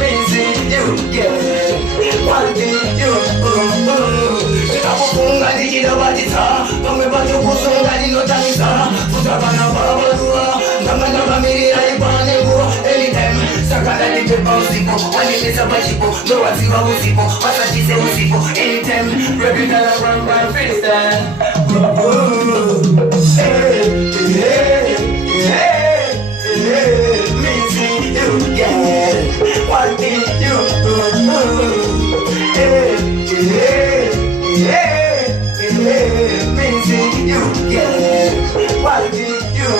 missing you, yeah. Wanting you, Sitakufunga nikida batita, pamebaki kusunga nino tanisa. Futabana babarua, nganga mirira ibane nguo. Anytime, sakanda nipepa usipo, wanimesa bachipo, no wasiwa usipo, masachise usipo. Anytime, repita ramba freestyle. Missing you, yeah. Wanting you, missing you, yeah. Wanting you,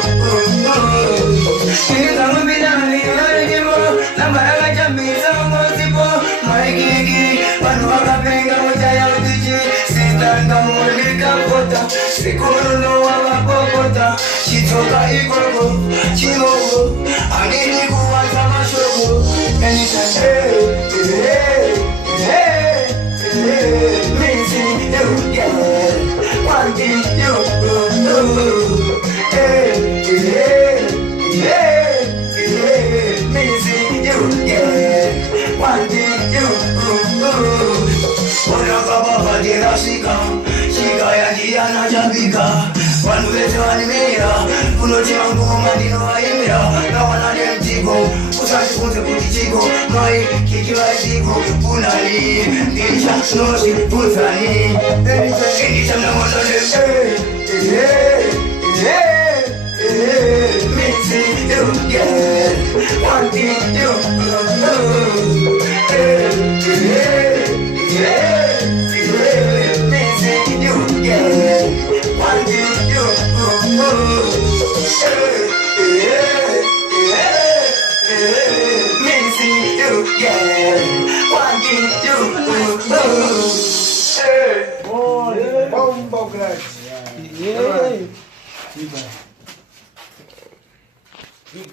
Nigga binani marigimo, nambaraga jamisa mosipo, maigigi, panuaga penga mujaya utiji, sitanga mulika kota, sikuru no wala kokota, chitoka ikoko, chimogo, anini kuwata mashogo, anytime, missing you, yeah. Wanting you, missing you, yeah. Wanting you, Unakaba dira shika ya diana jabika. Wanulete wanimira, unote wangu manino waimira. Na wanane mtiko, usanifunze kutichiko. Mai kiki wa jiko, unali, nisha nosi, uzani. Nisha na wanane, missing you, yeah. Wanting you, missing you, yeah. Wanting you, missing you, yeah. Wanting you, Bombo grać. Yeah. Big